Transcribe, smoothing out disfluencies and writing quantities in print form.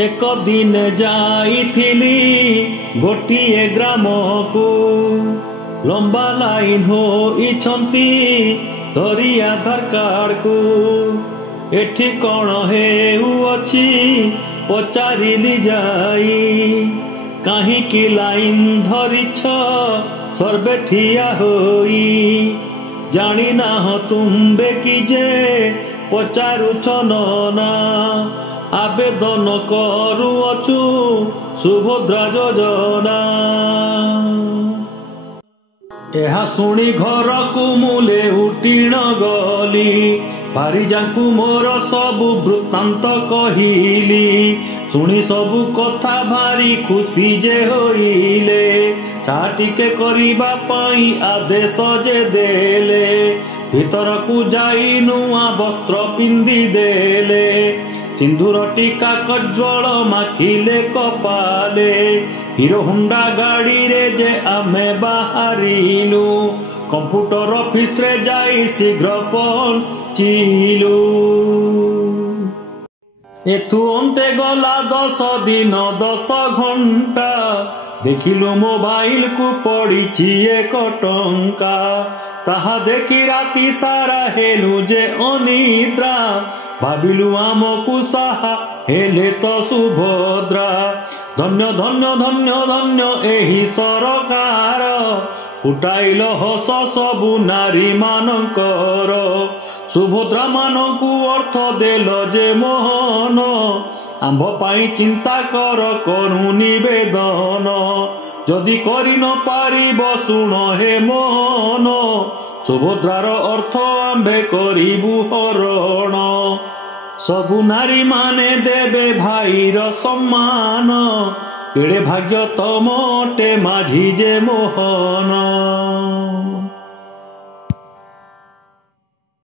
एक दिन जाइथिली गोटिए ग्राम को लंबा लाइन होइछंती तोरी आधार कार्ड को एठी कौन हेउअछि पचारिली जाई काहींकि लाइन धरिछ सर्वे ठिया होई जानी ना तुम्बे कि जे पचारुछ नना आवेदन करुअछु सुभद्रा योजना एहा सुनी घर को मुले उटीण गली भारीजांकु मोर सबु वृत्तांत कहिली सुनी सबु कथा भारी खुशी जे होइले चाटिके करिबा पाई आदेश जे देले भीतर को जाई नुआ वस्त्र पिंदी देले सिंदूर टीका कज्वल माखिले कपाले हिरो हुंडा गाड़ी रे जे आमे बाहरिनु कंप्यूटर ऑफिस रे जाई शीघ्र पहुंचिलु एथु अंते गला 10 दिन 10 घंटा देखिलु मोबाइल को पड़ीछि 1 टंका ताहा देखी राति सारा हेलु जे अनिद्रा भाविलु आमकु साहा हेले तो सुभद्रा धन्य धन्य धन्य धन्य एही सरकार फुटाइल हस सबु नारी मानकर सुभद्रा मानकु अर्थ देल जे मोहन आंभ पाई चिंता करू निवेदन जदि करि न पारिब सुन हे मोहन सुभद्रार अर्थ आंबे करिबु हरण सबु नारी माने देबे भाईर सम्मान केड़े भाग्य तमटे माझी जे मोहन।